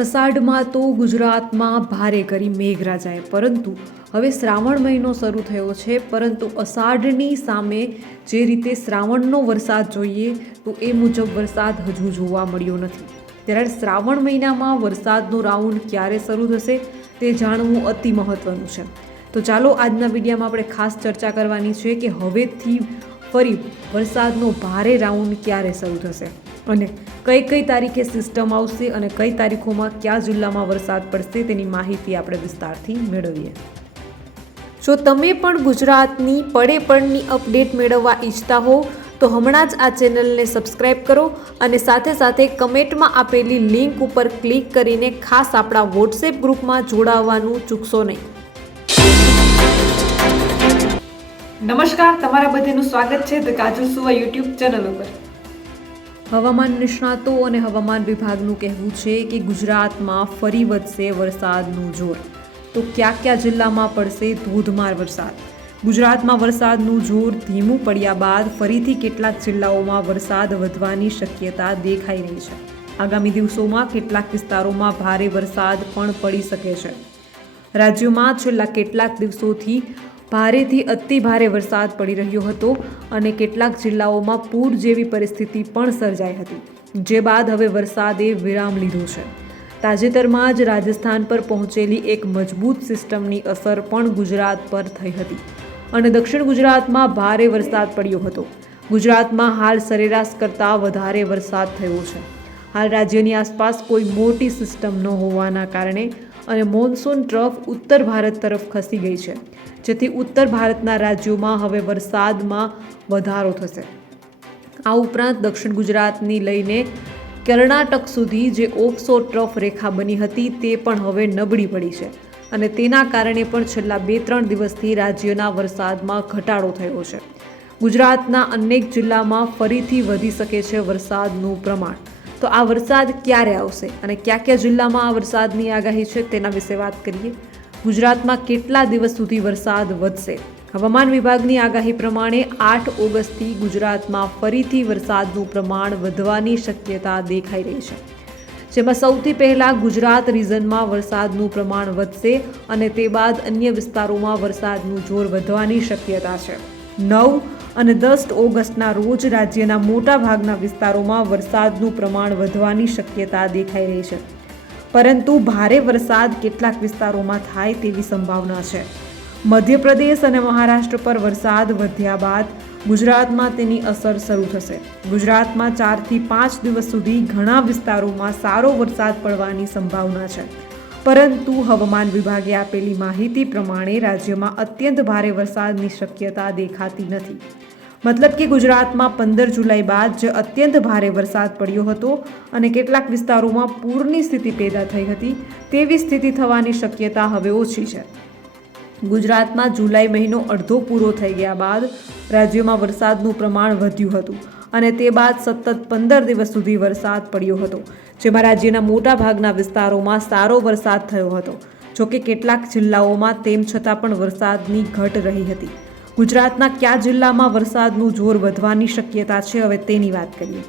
અષાઢમાં તો ગુજરાતમાં ભારે કરી મેઘરાજાએ. પરંતુ હવે શ્રાવણ મહિનો શરૂ થયો છે, પરંતુ અષાઢની સામે જે રીતે શ્રાવણનો વરસાદ જોઈએ, તો એ મુજબ વરસાદ હજુ જોવા મળ્યો નથી. ત્યારે શ્રાવણ મહિનામાં વરસાદનો રાઉન્ડ ક્યારે શરૂ થશે, તે જાણવું અતિ મહત્ત્વનું છે. તો ચાલો આજના વિડીયામાં આપણે ખાસ ચર્ચા કરવાની છે કે હવેથી ફરી વરસાદનો ભારે રાઉન્ડ ક્યારે શરૂ થશે. અને કઈ કઈ તારીખે સિસ્ટમ આવશે અને કઈ તારીખોમાં કયા જિલ્લામાં વરસાદ પડશે તેની માહિતી આપણે વિસ્તારથી મેળવીએ. જો તમે પણ ગુજરાતની પડે પડની અપડેટ મેળવવા ઈચ્છતા હો, તો હમણાં જ આ ચેનલને સબસ્ક્રાઇબ કરો અને સાથે સાથે કમેન્ટમાં આપેલી લિંક ઉપર ક્લિક કરીને ખાસ આપણા વોટ્સએપ ગ્રુપમાં જોડાવવાનું ચૂકશો નહીં. નમસ્કાર, તમારા બધાનું સ્વાગત છે ધ કાજલ સુવા યુટ્યુબ ચેનલ ઉપર. હવામાન નિષ્ણાતો અને હવામાન વિભાગનું કહેવું છે કે ગુજરાતમાં ફરી વધશે વરસાદનું જોર. તો કયા કયા જિલ્લામાં પડશે ધોધમાર વરસાદ? ગુજરાતમાં વરસાદનું જોર ધીમું પડ્યા બાદ ફરીથી કેટલાક જિલ્લાઓમાં વરસાદ વધવાની શક્યતા દેખાઈ રહી છે. આગામી દિવસોમાં કેટલાક વિસ્તારોમાં ભારે વરસાદ પણ પડી શકે છે. રાજ્યમાં છેલ્લા કેટલાક દિવસોથી ભારેથી અતિ ભારે વરસાદ પડી રહ્યો હતો અને કેટલાક જિલ્લાઓમાં પૂર જેવી પરિસ્થિતિ પણ સર્જાઈ હતી, જે બાદ હવે વરસાદે વિરામ લીધો છે. તાજેતરમાં જ રાજસ્થાન પર પહોંચેલી એક મજબૂત સિસ્ટમની અસર પણ ગુજરાત પર થઈ હતી અને દક્ષિણ ગુજરાતમાં ભારે વરસાદ પડ્યો હતો. ગુજરાતમાં હાલ સરેરાશ કરતાં વધારે વરસાદ થયો છે. હાલ રાજ્યની આસપાસ કોઈ મોટી સિસ્ટમ ન હોવાના કારણે અને મોન્સૂન ટ્રફ ઉત્તર ભારત તરફ ખસી ગઈ છે. જેથી ઉત્તર ભારતના રાજ્યોમાં હવે વરસાદમાં વધારો થશે. આ ઉપરાંત દક્ષિણ ગુજરાતની લઈને કર્ણાટક સુધી જે ઓફસો ટ્રફ રેખા બની હતી તે પણ હવે નબળી પડી છે અને તેના કારણે પણ છેલ્લા બે ત્રણ દિવસથી રાજ્યના વરસાદમાં ઘટાડો થયો છે. ગુજરાતના અનેક જિલ્લામાં ફરીથી વધી શકે છે વરસાદનું પ્રમાણ. તો આ વરસાદ ક્યારે આવશે અને કયા કયા જિલ્લામાં આ વરસાદની આગાહી છે તેના વિશે વાત કરીએ. ગુજરાતમાં કેટલા દિવસ સુધી વરસાદ વધશે? હવામાન વિભાગની આગાહી પ્રમાણે આઠ ઓગસ્ટથી ગુજરાતમાં ફરીથી વરસાદનું પ્રમાણ વધવાની શક્યતા દેખાઈ રહી છે. જેમાં સૌથી પહેલાં ગુજરાત રિજનમાં વરસાદનું પ્રમાણ વધશે અને તે બાદ અન્ય વિસ્તારોમાં વરસાદનું જોર વધવાની શક્યતા છે. નવ અને દસ ઓગસ્ટના રોજ રાજ્યના મોટા ભાગના વિસ્તારોમાં વરસાદનું પ્રમાણ વધવાની શક્યતા દેખાઈ રહી છે. પરંતુ ભારે વરસાદ કેટલાક વિસ્તારોમાં થાય તેવી સંભાવના છે. મધ્યપ્રદેશ અને મહારાષ્ટ્ર પર વરસાદ વધ્યા બાદ ગુજરાતમાં તેની અસર શરૂ થશે. ગુજરાતમાં ચારથી પાંચ દિવસ સુધી ઘણા વિસ્તારોમાં સારો વરસાદ પડવાની સંભાવના છે. પરંતુ હવામાન વિભાગે આપેલી માહિતી પ્રમાણે રાજ્યમાં અત્યંત ભારે વરસાદની શક્યતા દેખાતી નથી. મતલબ કે ગુજરાતમાં પંદર જુલાઈ બાદ જે અત્યંત ભારે વરસાદ પડ્યો હતો અને કેટલાક વિસ્તારોમાં પૂરની સ્થિતિ પેદા થઈ હતી. તેવી સ્થિતિ થવાની શક્યતા હવે ઓછી છે. ગુજરાતમાં જુલાઈ મહિનો અડધો પૂરો થઈ ગયા બાદ રાજ્યમાં વરસાદનું પ્રમાણ વધ્યું હતું અને તે બાદ સતત પંદર દિવસ સુધી વરસાદ પડ્યો હતો, જેમાં રાજ્યના મોટા ભાગના વિસ્તારોમાં સારો વરસાદ થયો હતો. જોકે કેટલાક જિલ્લાઓમાં તેમ છતાં પણ વરસાદની ઘટ રહી હતી. ગુજરાતના કયા જિલ્લામાં વરસાદનું જોર વધવાની શક્યતા છે? હવે તેની વાત કરીએ.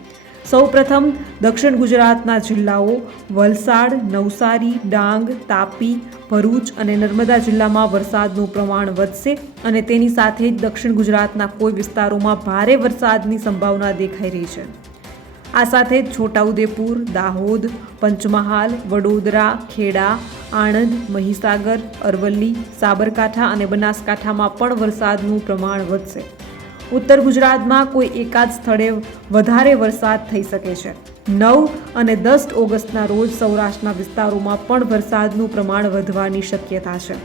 સૌપ્રથમ દક્ષિણ ગુજરાતના જિલ્લાઓ વલસાડ, નવસારી, ડાંગ, તાપી, ભરૂચ અને નર્મદા જિલ્લામાં વરસાદનું પ્રમાણ વધશે અને તેની સાથે જ દક્ષિણ ગુજરાતના કોઈ વિસ્તારોમાં ભારે વરસાદની સંભાવના દેખાઈ રહી છે. આ સાથે છોટાઉદેપુર, દાહોદ, પંચમહાલ, વડોદરા, ખેડા, આણંદ, મહીસાગર, અરવલ્લી, સાબરકાંઠા અને બનાસકાંઠામાં પણ વરસાદનું પ્રમાણ વધશે. ઉત્તર ગુજરાતમાં કોઈ એકાદ સ્થળે વધારે વરસાદ થઈ શકે છે. નવ અને દસ ઓગસ્ટના રોજ સૌરાષ્ટ્રના વિસ્તારોમાં પણ વરસાદનું પ્રમાણ વધવાની શક્યતા છે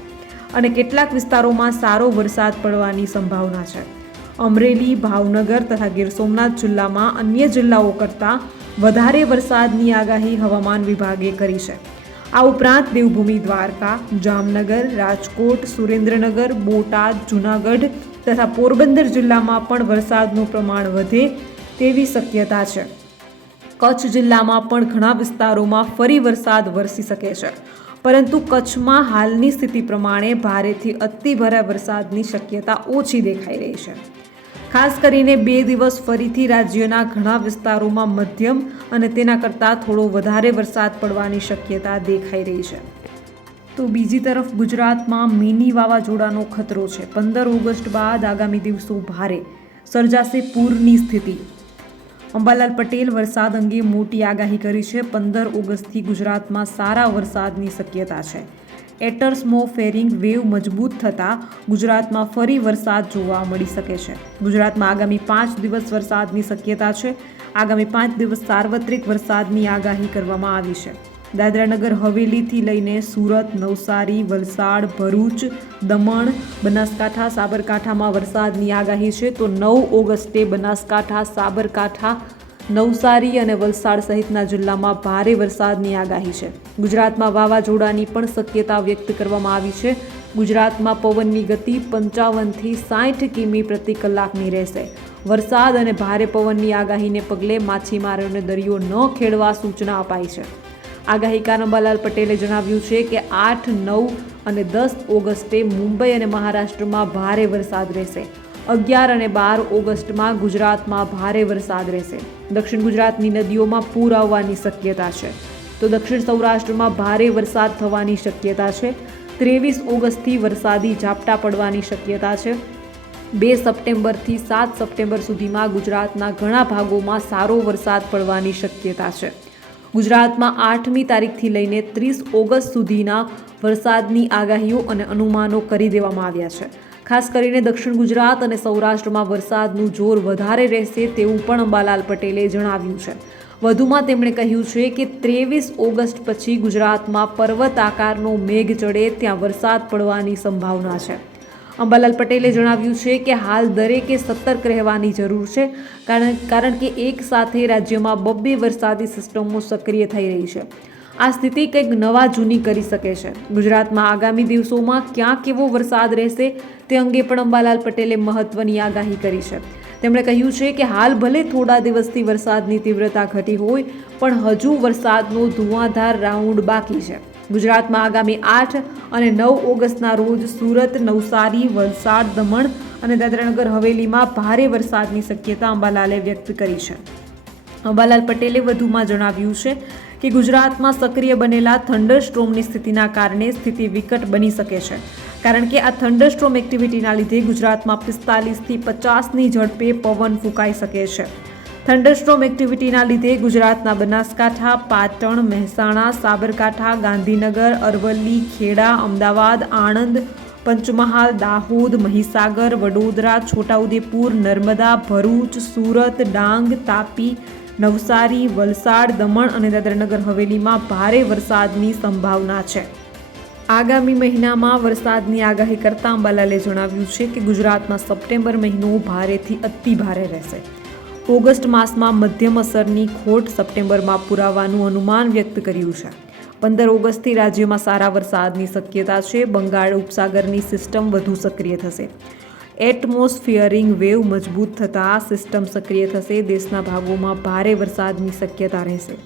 અને કેટલાક વિસ્તારોમાં સારો વરસાદ પડવાની સંભાવના છે. અમરેલી, ભાવનગર તથા ગીર સોમનાથ જિલ્લામાં અન્ય જિલ્લાઓ કરતાં વધારે વરસાદની આગાહી હવામાન વિભાગે કરી છે. આ ઉપરાંત દેવભૂમિ દ્વારકા, જામનગર, રાજકોટ, સુરેન્દ્રનગર, બોટાદ, જૂનાગઢ તથા પોરબંદર જિલ્લામાં પણ વરસાદનું પ્રમાણ વધે તેવી શક્યતા છે. કચ્છ જિલ્લામાં પણ ઘણા વિસ્તારોમાં ફરી વરસાદ વરસી શકે છે. પરંતુ કચ્છમાં હાલની સ્થિતિ પ્રમાણે ભારેથી અતિ વરસાદની શક્યતા ઓછી દેખાઈ રહી છે. ખાસ કરીને બે દિવસ ફરીથી રાજ્યના ઘણા વિસ્તારોમાં મધ્યમ અને તેના કરતાં થોડો વધારે વરસાદ પડવાની શક્યતા દેખાઈ રહી છે. તો બીજી તરફ ગુજરાતમાં મિની વાવાઝોડાનો ખતરો છે. પંદર ઓગસ્ટ બાદ આગામી દિવસો ભારે સર્જાશે પૂરની સ્થિતિ. અંબાલાલ પટેલ વરસાદ અંગે મોટી આગાહી કરી છે. પંદર ઓગસ્ટથી ગુજરાતમાં સારા વરસાદની શક્યતા છે. એટર્સમો ફેરિંગ વેવ મજબૂત થતાં ગુજરાતમાં ફરી વરસાદ જોવા મળી શકે છે. ગુજરાતમાં આગામી પાંચ દિવસ વરસાદની શક્યતા છે. આગામી પાંચ દિવસ સાર્વત્રિક વરસાદની આગાહી કરવામાં આવી છે. દાદરાનગર હવેલીથી લઈને સુરત, નવસારી, વલસાડ, ભરૂચ, દમણ, બનાસકાંઠા, સાબરકાંઠામાં વરસાદની આગાહી છે. તો નવ ઓગસ્ટે બનાસકાંઠા, સાબરકાંઠા નવસારી અને વલસાડ સહિતના જિલ્લામાં ભારે વરસાદની આગાહી છે. ગુજરાતમાં વાવાઝોડાની પણ શક્યતા વ્યક્ત કરવામાં આવી છે. ગુજરાતમાં પવનની ગતિ પંચાવનથી સાઠ કિમી પ્રતિ કલાકની રહેશે. વરસાદ અને ભારે પવનની આગાહીને પગલે માછીમારોને દરિયો ન ખેડવા સૂચના અપાઈ છે. આગાહીકાર અંબાલાલ પટેલે જણાવ્યું છે કે આઠ, નવ અને દસ ઓગસ્ટે મુંબઈ અને મહારાષ્ટ્રમાં ભારે વરસાદ રહેશે. અગિયાર અને બાર ઓગસ્ટમાં ગુજરાતમાં ભારે વરસાદ રહેશે. દક્ષિણ ગુજરાતની નદીઓમાં પૂર આવવાની શક્યતા છે. તો દક્ષિણ સૌરાષ્ટ્રમાં ભારે વરસાદ થવાની શક્યતા છે. ત્રેવીસ ઓગસ્ટથી વરસાદી ઝાપટા પડવાની શક્યતા છે. બે સપ્ટેમ્બરથી સાત સપ્ટેમ્બર સુધીમાં ગુજરાતના ઘણા ભાગોમાં સારો વરસાદ પડવાની શક્યતા છે. ગુજરાતમાં આઠમી તારીખથી લઈને ત્રીસ ઓગસ્ટ સુધીના વરસાદની આગાહીઓ અને અનુમાનો કરી દેવામાં આવ્યા છે. ખાસ કરીને દક્ષિણ ગુજરાત અને સૌરાષ્ટ્રમાં વરસાદનું જોર વધારે રહેશે તેવું પણ અંબાલાલ પટેલે જણાવ્યું છે. વધુમાં તેમણે કહ્યું છે કે ત્રેવીસ ઓગસ્ટ પછી ગુજરાતમાં પર્વત આકારનો મેઘ ચડે ત્યાં વરસાદ પડવાની સંભાવના છે. અંબાલાલ પટેલે જણાવ્યું છે કે હાલ દરેકે સતર્ક રહેવાની જરૂર છે, કારણ કારણ કે એક સાથે રાજ્યમાં બબ્બે વરસાદી સિસ્ટમો સક્રિય થઈ રહી છે. આ સ્થિતિ કંઈક નવા જૂની કરી શકે છે. ગુજરાતમાં આગામી દિવસોમાં ક્યાં કેવો વરસાદ રહેશે તે અંગે પણ અંબાલાલ પટેલે મહત્વની આગાહી કરી છે. તેમણે કહ્યું છે કે હાલ ભલે થોડા દિવસથી વરસાદની તીવ્રતા ઘટી હોય, પણ હજુ વરસાદનો ધુઆંધાર રાઉન્ડ બાકી છે. ગુજરાતમાં આગામી આઠ અને નવ ઓગસ્ટના રોજ સુરત, નવસારી, વલસાડ, દમણ અને દાદરાનગર હવેલીમાં ભારે વરસાદની શક્યતા અંબાલાલે વ્યક્ત કરી છે. અંબાલાલ પટેલે વધુમાં જણાવ્યું છે કે ગુજરાતમાં સક્રિય બનેલા થંડરસ્ટ્રોમની સ્થિતિના કારણે સ્થિતિ વિકટ બની શકે છે. કારણ કે આ થંડરસ્ટ્રોમ એક્ટિવિટીના લીધે ગુજરાતમાં પિસ્તાલીસથી પચાસની ઝડપે પવન ફૂંકાઈ શકે છે. થંડરસ્ટ્રોમ એક્ટિવિટીના લીધે ગુજરાતના બનાસકાંઠા, પાટણ, મહેસાણા, સાબરકાંઠા, ગાંધીનગર, અરવલ્લી, ખેડા, અમદાવાદ, આણંદ, પંચમહાલ, દાહોદ, મહીસાગર, વડોદરા, છોટાઉદેપુર, નર્મદા, ભરૂચ, સુરત, ડાંગ, તાપી નવસારી, વલસાડ, દમણ અને દાદરાનગર હવેલીમાં ભારે વરસાદની સંભાવના છે. આગામી મહિનામાં વરસાદની આગાહી કરતા અંબાલાલે જણાવ્યું છે કે ગુજરાતમાં સપ્ટેમ્બર મહિનો ભારેથી અતિ ભારે રહેશે. ઓગસ્ટ માસમાં મધ્યમ અસરની ખોટ સપ્ટેમ્બરમાં પુરાવાનું અનુમાન વ્યક્ત કર્યું છે. પંદર ઓગસ્ટથી રાજ્યમાં સારા વરસાદની શક્યતા છે. બંગાળ ઉપસાગરની સિસ્ટમ વધુ સક્રિય થશે. એટમોસ્ફિયરિંગ વેવ મજબૂત થતાં સિસ્ટમ સક્રિય થશે. દેશના ભાગોમાં ભારે વરસાદની શક્યતા રહેશે.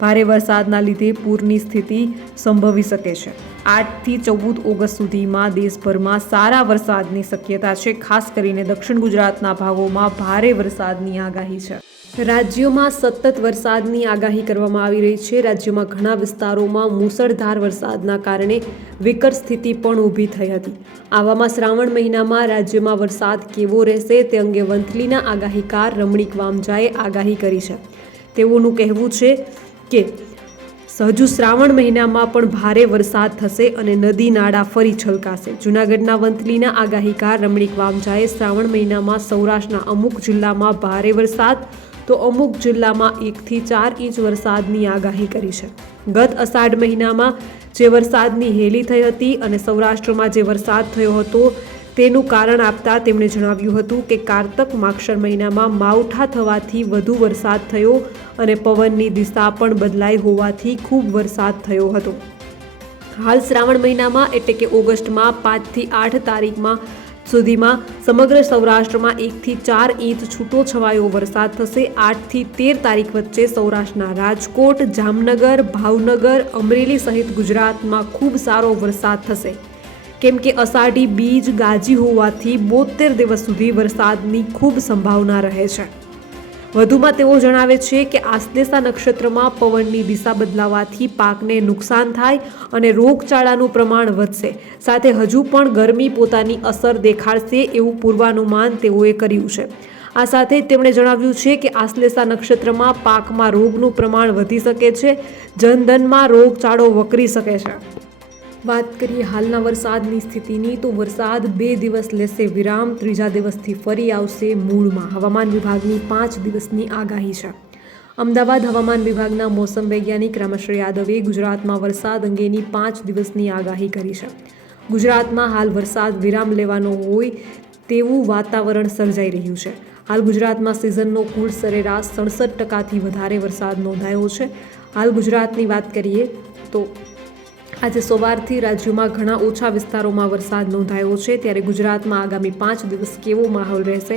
ભારે વરસાદના લીધે પૂરની સ્થિતિ સંભવી શકે છે. આઠથી ચૌદ ઓગસ્ટ સુધીમાં દેશભરમાં સારા વરસાદની શક્યતા છે, ખાસ કરીને દક્ષિણ ગુજરાતના ભાગોમાં ભારે વરસાદની આગાહી છે. રાજ્યોમાં સતત વરસાદની આગાહી કરવામાં આવી રહી છે. રાજ્યમાં ઘણા વિસ્તારોમાં મુસળધાર વરસાદના કારણે વિકટ સ્થિતિ પણ ઊભી થઈ હતી. આવામાં શ્રાવણ મહિનામાં રાજ્યમાં વરસાદ કેવો રહેશે તે અંગે વંથલીના આગાહીકાર રમણીક વામજાએ આગાહી કરી છે. તેઓનું કહેવું છે કે હજુ શ્રાવણ મહિનામાં પણ ભારે વરસાદ થશે અને નદી નાળા ફરી છલકાશે. જૂનાગઢના વંથલીના આગાહીકાર રમણીક વામજાએ શ્રાવણ મહિનામાં સૌરાષ્ટ્રના અમુક જિલ્લામાં ભારે વરસાદ તો અમુક જિલ્લામાં એકથી ચાર ઇંચ વરસાદની આગાહી કરી છે. ગત અષાઢ મહિનામાં જે વરસાદની હેલી થઈ હતી અને સૌરાષ્ટ્રમાં જે વરસાદ થયો હતો તેનું કારણ આપતા તેમણે જણાવ્યું હતું કે કારતક માક્ષર મહિનામાં માવઠા થવાથી વધુ વરસાદ થયો અને પવનની દિશા પણ બદલાઈ હોવાથી ખૂબ વરસાદ થયો હતો. હાલ શ્રાવણ મહિનામાં એટલે કે ઓગસ્ટમાં પાંચથી આઠ તારીખમાં સુધીમાં સમગ્ર સૌરાષ્ટ્રમાં એકથી ચાર ઇંચ છૂટો છવાયો વરસાદ થશે. આઠથી તેર તારીખ વચ્ચે સૌરાષ્ટ્રના રાજકોટ, જામનગર, ભાવનગર, અમરેલી સહિત ગુજરાતમાં ખૂબ સારો વરસાદ થશે. કેમ કે અષાઢી બીજ ગાજી હોવાથી બોતેર દિવસ સુધી વરસાદની ખૂબ સંભાવના રહે છે. વધુમાં તેઓ જણાવે છે કે આશ્લેષા નક્ષત્રમાં પવનની દિશા બદલાવાથી પાકને નુકસાન થાય અને રોગચાળાનું પ્રમાણ વધશે. સાથે હજુ પણ ગરમી પોતાની અસર દેખાડશે એવું પૂર્વાનુમાન તેઓએ કર્યું છે. આ સાથે તેમણે જણાવ્યું છે કે આશ્લેષા નક્ષત્રમાં પાકમાં રોગનું પ્રમાણ વધી શકે છે, જનધનમાં રોગચાળો વકરી શકે છે. વાત કરીએ હાલના વરસાદની સ્થિતિની, તો વરસાદ બે દિવસ લેશે વિરામ, ત્રીજા દિવસથી ફરી આવશે મૂળમાં. હવામાન વિભાગની પાંચ દિવસની આગાહી છે. અમદાવાદ હવામાન વિભાગના મોસમ વૈજ્ઞાનિક રામેશ્વર યાદવે ગુજરાતમાં વરસાદ અંગેની પાંચ દિવસની આગાહી કરી છે. ગુજરાતમાં હાલ વરસાદ વિરામ લેવાનો હોય તેવું વાતાવરણ સર્જાઈ રહ્યું છે. હાલ ગુજરાતમાં સિઝનનો કુલ સરેરાશ સડસઠ ટકાથી વધારે વરસાદ નોંધાયો છે. હાલ ગુજરાતની વાત કરીએ તો આજે સવારથી રાજ્યમાં ઘણા ઓછા વિસ્તારોમાં વરસાદ નોંધાયો છે. ત્યારે ગુજરાતમાં આગામી પાંચ દિવસ કેવો માહોલ રહેશે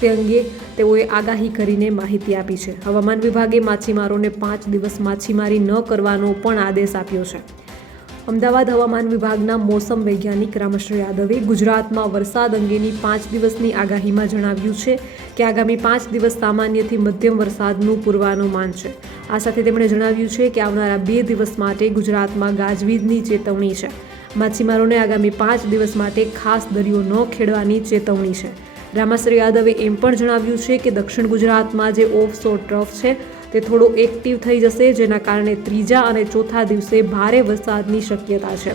તે અંગે તેઓએ આગાહી કરીને માહિતી આપી છે. હવામાન વિભાગે માછીમારોને પાંચ દિવસ માછીમારી ન કરવાનો પણ આદેશ આપ્યો છે. અમદાવાદ હવામાન વિભાગના મોસમ વૈજ્ઞાનિક રામશ્રી યાદવે ગુજરાતમાં વરસાદ અંગેની પાંચ દિવસની આગાહીમાં જણાવ્યું છે કે આગામી પાંચ દિવસ સામાન્યથી મધ્યમ વરસાદનું પૂર્વાનુમાન છે. આ સાથે તેમણે જણાવ્યું છે કે આવનારા બે દિવસ માટે ગુજરાતમાં ગાજવીજની ચેતવણી છે. માછીમારોને આગામી પાંચ દિવસ માટે ખાસ દરિયો ન ખેડવાની ચેતવણી છે. રામાશ્રી યાદવે એમ પણ જણાવ્યું છે કે દક્ષિણ ગુજરાતમાં જે ઓફ શોર ટ્રફ છે તે થોડો એક્ટિવ થઈ જશે, જેના કારણે ત્રીજા અને ચોથા દિવસે ભારે વરસાદની શક્યતા છે.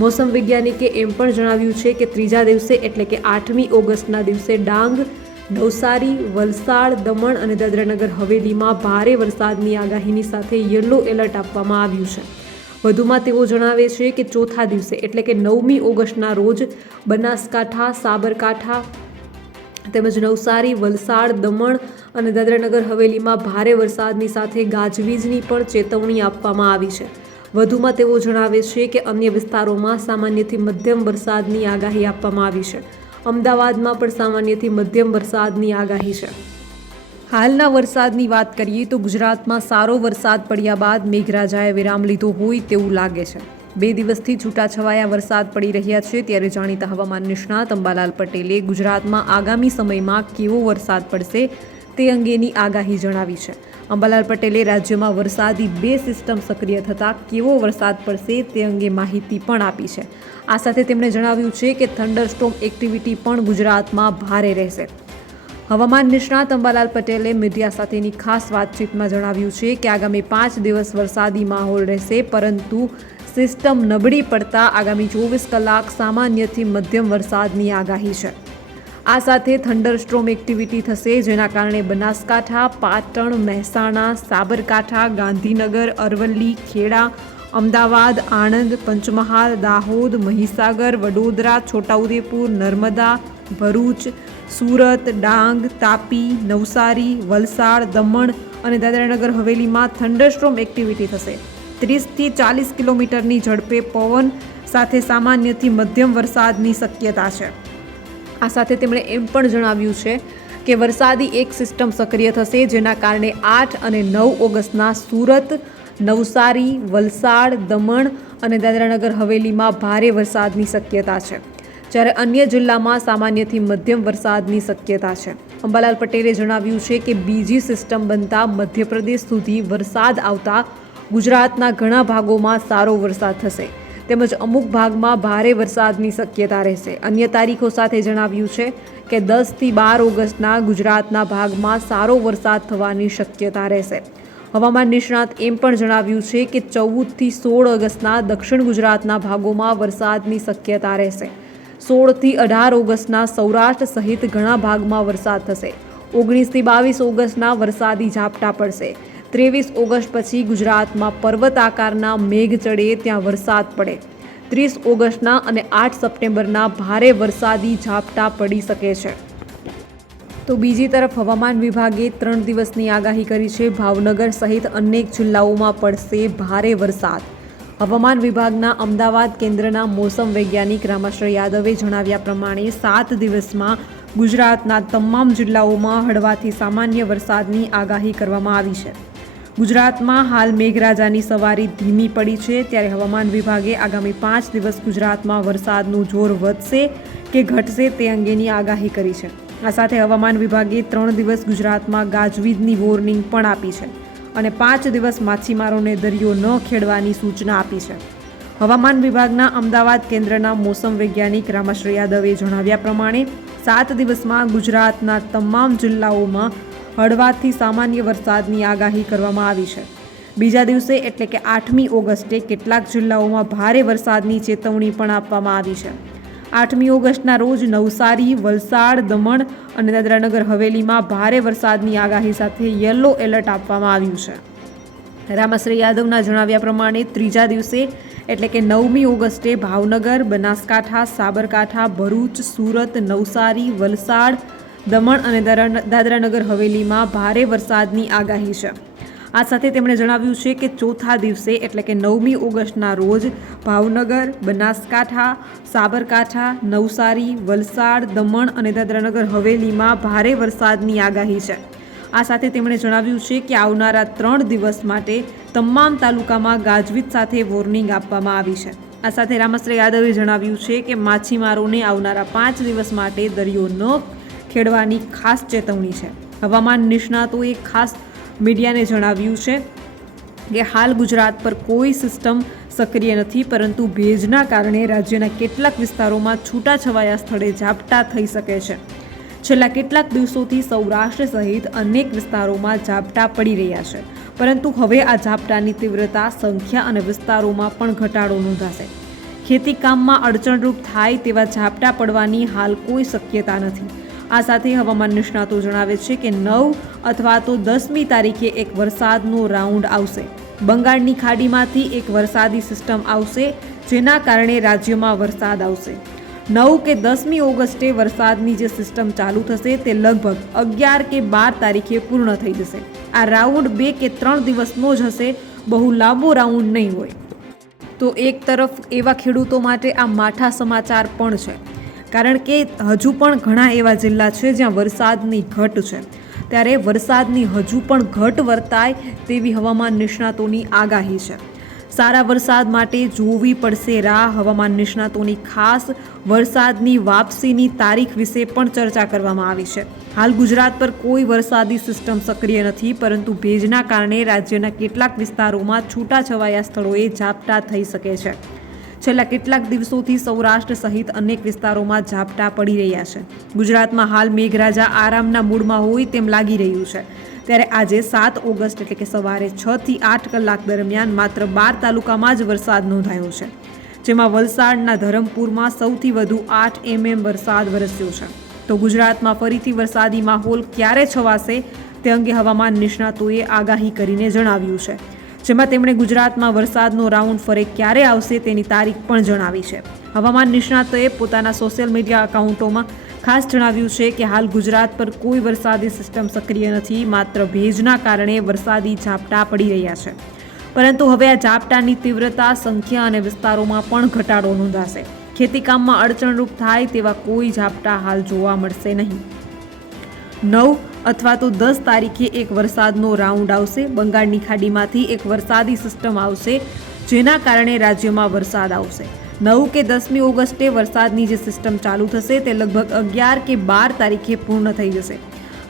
મોસમ વૈજ્ઞાનિકે એમ પણ જણાવ્યું છે કે ત્રીજા દિવસે એટલે કે આઠમી ઓગસ્ટના દિવસે ડાંગ નવસારી, વલસાડ, દમણ અને દાદરાનગર હવેલીમાં ભારે વરસાદની આગાહીની સાથે યલો એલર્ટ આપવામાં આવ્યું છે. વધુમાં તેઓ જણાવે છે કે ચોથા દિવસે, એટલે કે નવમી ઓગસ્ટના રોજ, બનાસકાંઠા, સાબરકાંઠા તેમજ નવસારી, વલસાડ, દમણ અને દાદરાનગર હવેલીમાં ભારે વરસાદની સાથે ગાજવીજની પણ ચેતવણી આપવામાં આવી છે. વધુમાં તેઓ જણાવે છે કે અન્ય વિસ્તારોમાં સામાન્યથી મધ્યમ વરસાદની આગાહી આપવામાં આવી છે. અમદાવાદમાં પણ સામાન્યથી મધ્યમ વરસાદની આગાહી છે. હાલના વરસાદની વાત કરીએ તો ગુજરાતમાં સારો વરસાદ પડ્યા બાદ મેઘરાજાએ વિરામ લીધો હોય તેવું લાગે છે. બે દિવસથી છૂટાછવાયા વરસાદ પડી રહ્યા છે ત્યારે જાણીતા હવામાન નિષ્ણાત અંબાલાલ પટેલે ગુજરાતમાં આગામી સમયમાં કેવો વરસાદ પડશે તે અંગેની આગાહી જણાવી છે. અંબાલાલ પટેલે રાજ્યમાં વરસાદી બે સિસ્ટમ સક્રિય થતાં કેવો વરસાદ પડશે તે અંગે માહિતી પણ આપી છે. આ સાથે તેમણે જણાવ્યું છે કે થંડરસ્ટોમ એક્ટિવિટી પણ ગુજરાતમાં ભારે રહેશે. હવામાન નિષ્ણાત અંબાલાલ પટેલે મીડિયા સાથેની ખાસ વાતચીતમાં જણાવ્યું છે કે આગામી પાંચ દિવસ વરસાદી માહોલ રહેશે, પરંતુ સિસ્ટમ નબળી પડતા આગામી ચોવીસ કલાક સામાન્યથી મધ્યમ વરસાદની આગાહી છે. આ સાથે થંડરસ્ટ્રોમ એક્ટિવિટી થશે, જેના કારણે બનાસકાંઠા, પાટણ, મહેસાણા, સાબરકાંઠા, ગાંધીનગર, અરવલ્લી, ખેડા, અમદાવાદ, આણંદ, પંચમહાલ, દાહોદ, મહીસાગર, વડોદરા, છોટાઉદેપુર, નર્મદા, ભરૂચ, સુરત, ડાંગ, તાપી, નવસારી, વલસાડ, દમણ અને દાદરાનગર હવેલીમાં થંડરસ્ટ્રોમ એક્ટિવિટી થશે. ત્રીસથી ચાલીસ કિલોમીટરની ઝડપે પવન સાથે સામાન્યથી મધ્યમ વરસાદની શક્યતા છે. આ સાથે તેમણે એમ પણ જણાવ્યું છે કે વરસાદી એક સિસ્ટમ સક્રિય થશે, જેના કારણે આઠ અને નવ ઓગસ્ટના સુરત, નવસારી, વલસાડ, દમણ અને દાદરાનગર હવેલીમાં ભારે વરસાદની શક્યતા છે, જ્યારે અન્ય જિલ્લામાં સામાન્યથી મધ્યમ વરસાદની શક્યતા છે. અંબાલાલ પટેલે જણાવ્યું છે કે બીજી સિસ્ટમ બનતા મધ્યપ્રદેશ સુધી વરસાદ આવતા ગુજરાતના ઘણા ભાગોમાં સારો વરસાદ થશે. તેમજ અમુક ભાગમાં ભારે વરસાદની શક્યતા રહેશે. અન્ય તારીખો સાથે જણાવ્યું છે કે દસથી બાર ઓગસ્ટના ગુજરાતના ભાગમાં સારો વરસાદ થવાની શક્યતા રહેશે. હવામાન નિષ્ણાત એમ પણ જણાવ્યું છે કે ચૌદથી સોળ ઓગસ્ટના દક્ષિણ ગુજરાતના ભાગોમાં વરસાદની શક્યતા રહેશે. સોળથી અઢાર ઓગસ્ટના સૌરાષ્ટ્ર સહિત ઘણા ભાગમાં વરસાદ થશે. ઓગણીસથી બાવીસ ઓગસ્ટના વરસાદી ઝાપટા પડશે. ત્રેવીસ ઓગસ્ટ પછી ગુજરાતમાં પર્વત આકારના મેઘ ચડે ત્યાં વરસાદ પડે. ત્રીસ ઓગસ્ટના અને આઠ સપ્ટેમ્બરના ભારે વરસાદી ઝાપટા પડી શકે છે. તો બીજી તરફ હવામાન વિભાગે ત્રણ દિવસની આગાહી કરી છે. ભાવનગર સહિત અનેક જિલ્લાઓમાં પડશે ભારે વરસાદ. હવામાન વિભાગના અમદાવાદ કેન્દ્રના મોસમ વૈજ્ઞાનિક રામાશ્ર યાદવે જણાવ્યા પ્રમાણે સાત દિવસમાં ગુજરાતના તમામ જિલ્લાઓમાં હળવાથી સામાન્ય વરસાદની આગાહી કરવામાં આવી છે. ગુજરાતમાં હાલ મેઘરાજાની સવારી ધીમી પડી છે. ત્યારે હવામાન વિભાગે આગામી પાંચ દિવસ ગુજરાતમાં વરસાદનું જોર વધશે કે ઘટશે તે અંગેની આગાહી કરી છે. આ સાથે હવામાન વિભાગે ત્રણ દિવસ ગુજરાતમાં ગાજવીજની વોર્નિંગ પણ આપી છે અને પાંચ દિવસ માછીમારોને દરિયો ન ખેડવાની સૂચના આપી છે. હવામાન વિભાગના અમદાવાદ કેન્દ્રના મોસમ વૈજ્ઞાનિક રામાશ્રી યાદવે જણાવ્યા પ્રમાણે, સાત દિવસમાં ગુજરાતના તમામ જિલ્લાઓમાં હળવાથી સામાન્ય વરસાદની આગાહી કરવામાં આવી છે. બીજા દિવસે એટલે કે આઠમી ઓગસ્ટે કેટલાક જિલ્લાઓમાં ભારે વરસાદની ચેતવણી પણ આપવામાં આવી છે. આઠમી ઓગસ્ટના રોજ નવસારી, વલસાડ, દમણ અને દાદરાનગર હવેલીમાં ભારે વરસાદની આગાહી સાથે યલો એલર્ટ આપવામાં આવ્યું છે. રામાશ્રી યાદવના જણાવ્યા પ્રમાણે ત્રીજા દિવસે એટલે કે નવમી ઓગસ્ટે ભાવનગર, બનાસકાંઠા, સાબરકાંઠા, ભરૂચ, સુરત, નવસારી, વલસાડ દમણ અને દારા- દાદરાનગર હવેલીમાં ભારે વરસાદની આગાહી છે. આ સાથે તેમણે જણાવ્યું છે કે ચોથા દિવસે એટલે કે નવમી ઓગસ્ટના રોજ ભાવનગર, બનાસકાંઠા, સાબરકાંઠા, નવસારી, વલસાડ, દમણ અને દાદરાનગર હવેલીમાં ભારે વરસાદની આગાહી છે. આ સાથે તેમણે જણાવ્યું છે કે આવનારા ત્રણ દિવસ માટે તમામ તાલુકામાં ગાજવીજ સાથે વોર્નિંગ આપવામાં આવી છે. આ સાથે રામશ્રી યાદવે જણાવ્યું છે કે માછીમારોને આવનારા પાંચ દિવસ માટે દરિયો ન ખેડવાની ખાસ ચેતવણી છે. હવામાન નિષ્ણાતોએ ખાસ મીડિયાને જણાવ્યું છે કે હાલ ગુજરાત પર કોઈ સિસ્ટમ સક્રિય નથી, પરંતુ ભેજના કારણે રાજ્યના કેટલાક વિસ્તારોમાં છૂટાછવાયા સ્થળે ઝાપટા થઈ શકે છે. છેલ્લા કેટલાક દિવસોથી સૌરાષ્ટ્ર સહિત અનેક વિસ્તારોમાં ઝાપટા પડી રહ્યા છે, પરંતુ હવે આ ઝાપટાની તીવ્રતા, સંખ્યા અને વિસ્તારોમાં પણ ઘટાડો નોંધાશે. ખેતી કામમાં અડચણરૂપ થાય તેવા ઝાપટા પડવાની હાલ કોઈ શક્યતા નથી. આ સાથે હવામાન નિષ્ણાતો જણાવે છે કે નવ અથવા તો દસમી તારીખે એક વરસાદનો રાઉન્ડ આવશે. બંગાળની ખાડીમાંથી એક વરસાદી સિસ્ટમ આવશે, જેના કારણે રાજ્યમાં વરસાદ આવશે. નવ કે દસમી ઓગસ્ટે વરસાદની જે સિસ્ટમ ચાલુ થશે તે લગભગ અગિયાર કે બાર તારીખે પૂર્ણ થઈ જશે. આ રાઉન્ડ બે કે ત્રણ દિવસનો જ હશે, બહુ લાંબો રાઉન્ડ નહીં હોય. તો એક તરફ એવા ખેડૂતો માટે આ માઠા સમાચાર પણ છે. કારણ કે હજુ પણ ઘણા એવા જિલ્લા છે જ્યાં વરસાદની ઘટ છે. ત્યારે વરસાદની હજુ પણ ઘટ વર્તાય તેવી હવામાન નિષ્ણાતોની આગાહી છે. સારા વરસાદ માટે જોવી પડશે રાહ. હવામાન નિષ્ણાતોની ખાસ વરસાદની વાપસીની તારીખ વિશે પણ ચર્ચા કરવામાં આવી છે. હાલ ગુજરાત પર કોઈ વરસાદી સિસ્ટમ સક્રિય નથી, પરંતુ ભેજના કારણે રાજ્યના કેટલાક વિસ્તારોમાં છૂટાછવાયા સ્થળોએ ઝાપટા થઈ શકે છે. છેલ્લા કેટલાક દિવસોથી સૌરાષ્ટ્ર સહિત અનેક વિસ્તારોમાં ઝાપટા પડી રહ્યા છે. ગુજરાતમાં હાલ મેઘરાજા આરામના મૂડમાં હોય તેમ લાગી રહ્યું છે. ત્યારે આજે સાત ઓગસ્ટ એટલે કે સવારે છ થી આઠ કલાક દરમિયાન માત્ર બાર તાલુકામાં જ વરસાદ નોંધાયો છે, જેમાં વલસાડના ધરમપુરમાં સૌથી વધુ આઠ એમએમ વરસાદ વરસ્યો છે. તો ગુજરાતમાં ફરીથી વરસાદી માહોલ ક્યારે છવાશે તે અંગે હવામાન નિષ્ણાતોએ આગાહી કરીને જણાવ્યું છે. જેમાં તેમણે ગુજરાતમાં વરસાદનો રાઉન્ડ ફરે ક્યારે આવશે તેની તારીખ પણ જણાવી છે. હવામાન નિષ્ણાતોએ પોતાના સોશિયલ મીડિયા એકાઉન્ટોમાં ખાસ જણાવ્યું છે કે હાલ ગુજરાત પર કોઈ વરસાદી સિસ્ટમ સક્રિય નથી, માત્ર ભેજના કારણે વરસાદી ઝાપટા પડી રહ્યા છે. પરંતુ હવે આ ઝાપટાની તીવ્રતા, સંખ્યા અને વિસ્તારોમાં પણ ઘટાડો નોંધાશે. ખેતીકામમાં અડચણરૂપ થાય તેવા કોઈ ઝાપટા હાલ જોવા મળશે નહીં. નવ અથવા તો દસ તારીખે એક વરસાદનો રાઉન્ડ આવશે. બંગાળની ખાડીમાંથી એક વરસાદી સિસ્ટમ આવશે, જેના કારણે રાજ્યમાં વરસાદ આવશે. નવ કે દસમી ઓગસ્ટે વરસાદની જે સિસ્ટમ ચાલુ થશે, તે લગભગ અગિયાર કે બાર તારીખે પૂર્ણ થઈ જશે.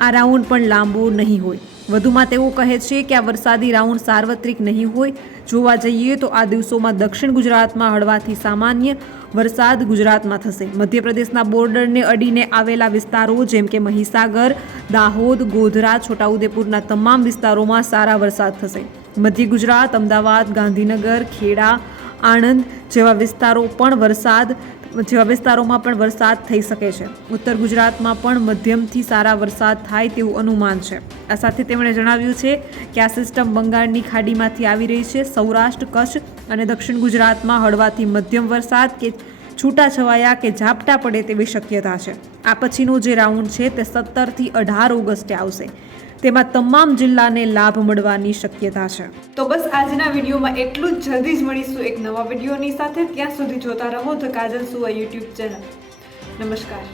આ રાઉન્ડ પણ લાંબો નહીં હોય. વધુમાં તેઓ કહે છે કે આ વરસાદી રાઉન્ડ સાર્વત્રિક નહીં હોય. જોવા જઈએ તો આ દિવસોમાં દક્ષિણ ગુજરાતમાં હળવાથી સામાન્ય વરસાદ ગુજરાતમાં થશે. મધ્યપ્રદેશના બોર્ડરને અડીને આવેલા વિસ્તારો જેમ કે મહીસાગર, દાહોદ, ગોધરા, છોટાઉદેપુરના તમામ વિસ્તારોમાં સારા વરસાદ થશે. મધ્ય ગુજરાત, અમદાવાદ, ગાંધીનગર, ખેડા, આણંદ જેવા વિસ્તારો પણ વરસાદ જેવા વિસ્તારોમાં પણ વરસાદ થઈ શકે છે. ઉત્તર ગુજરાતમાં પણ મધ્યમથી સારા વરસાદ થાય તેવું અનુમાન છે. આ સાથે તેમણે જણાવ્યું છે કે આ સિસ્ટમ બંગાળની ખાડીમાંથી આવી રહી છે. સૌરાષ્ટ્ર, કચ્છ અને દક્ષિણ ગુજરાતમાં હળવાથી મધ્યમ વરસાદ કે છૂટાછવાયા કે ઝાપટા પડે તેવી શક્યતા છે. આ પછીનો જે રાઉન્ડ છે તે સત્તરથી અઢાર ઓગસ્ટે આવશે. તેમાં તમામ જિલ્લાને લાભ મળવાની શક્યતા છે. તો બસ આજના વિડીયોમાં એટલું જ. જલ્દી જ મળીશું એક નવા વિડીયોની સાથે. ત્યાં સુધી જોતા રહો ધ કાજલ સુવા યુટ્યુબ ચેનલ. નમસ્કાર.